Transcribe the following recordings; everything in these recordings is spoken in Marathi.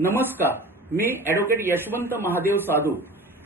नमस्कार मी ॲडव्होकेट यशवंत महादेव साधू.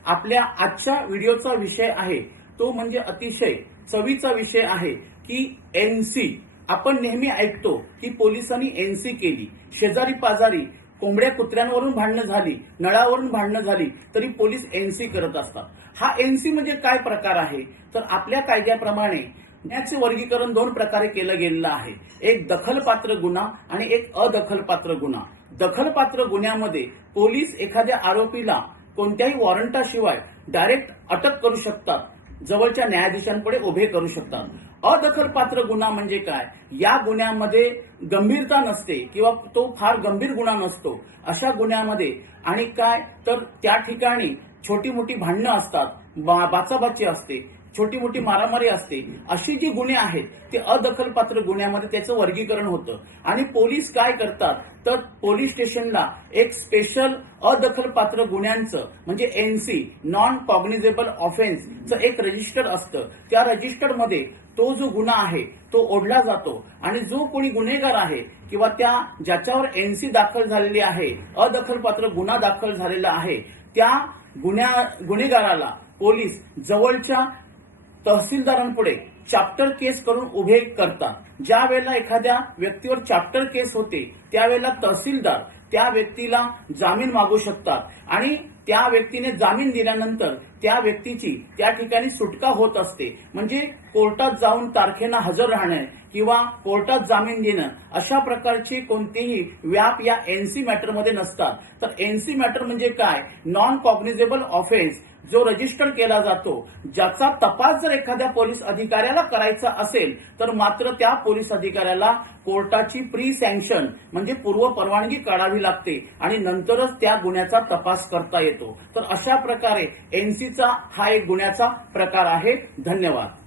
आपल्या आजच्या व्हिडिओचा विषय आहे तो म्हणजे अतिशय चवीचा विषय आहे की एन सी आपण नेहमी ऐकतो की पोलिसांनी एनसी केली. शेजारी पाजारी कोंबड्या कुत्र्यांवरून भांडणं झाली नळावरून भांडणं झाली तरी पोलीस एनसी करत असतात. हा एनसी म्हणजे काय प्रकार आहे? तर आपल्या कायद्याप्रमाणे गुन्ह्याचे वर्गीकरण दोन प्रकारे केलं गेलेलं आहे. एक दखलपात्र गुन्हा आणि एक अदखलपात्र गुन्हा. दखलपात्र गुन्ह्यामध्ये पोलीस एखाद्या आरोपीला कोणत्याही वॉरंटाशिवाय डायरेक्ट अटक करू शकतात. जवळच्या न्यायाधीशांपुढे उभे करू शकतात. अदखलपात्र गुन्हा म्हणजे काय? या गुन्ह्यामध्ये गंभीरता नसते किंवा तो फार गंभीर गुन्हा नसतो. अशा गुन्ह्यामध्ये आणि काय? तर त्या ठिकाणी छोटी मोठी भांडणं असतात. बाचाबाची असते छोटी मोठी मारामारी असते अशी जी गुन्हे आहेत ते अदखलपात्र गुन्ह्यामध्ये त्याचं वर्गीकरण होतं. आणि पोलीस काय करतात? तर पोलीस स्टेशनला एक स्पेशल अदखलपात्र गुन्ह्यांचं म्हणजे एनसी नॉन कॉग्निझेबल ऑफेन्सचं एक रजिस्टर असतं. त्या रजिस्टरमध्ये तो जो गुन्हा आहे तो ओढला जातो. आणि जो कोणी गुन्हेगार आहे किंवा त्या ज्याच्यावर एनसी दाखल झालेली आहे अदखलपात्र गुन्हा दाखल झालेला आहे त्या गुन्ह्या गुन्हेगाराला पोलीस जवळच्या तहसीलदारांपुढे चॅप्टर केस करून उभे करतात. ज्या वेळेला एखाद्या व्यक्तीवर चॅप्टर केस होते त्यावेळेला तहसीलदार त्या व्यक्तीला जामीन मागू शकतात. आणि त्या व्यक्तीने जामीन दिल्यानंतर त्या व्यक्तीची त्या ठिकाणी सुटका होत असते. म्हणजे कोर्टात जाऊन तारखेला हजर राहणं किंवा कोर्टात जामीन देणं अशा प्रकारचे कोणतेही व्याप या एनसी मॅटरमध्ये नसतात. तर एनसी मॅटर म्हणजे काय? नॉन कॉग्निझेबल ऑफेन्स जो रजिस्टर केला जातो ज्याचा तपास जर एखाद्या पोलीस अधिकाऱ्याला करायचा असेल तर मात्र त्या पोलीस अधिकाऱ्याला कोर्टाची प्री सँक्शन म्हणजे पूर्व परवानगी काढावी लागते आणि नंतरच त्या गुन्ह्याचा तपास करता येतो. तर अशा प्रकारे एनसीचा हा एक गुन्ह्याचा प्रकार आहे. धन्यवाद.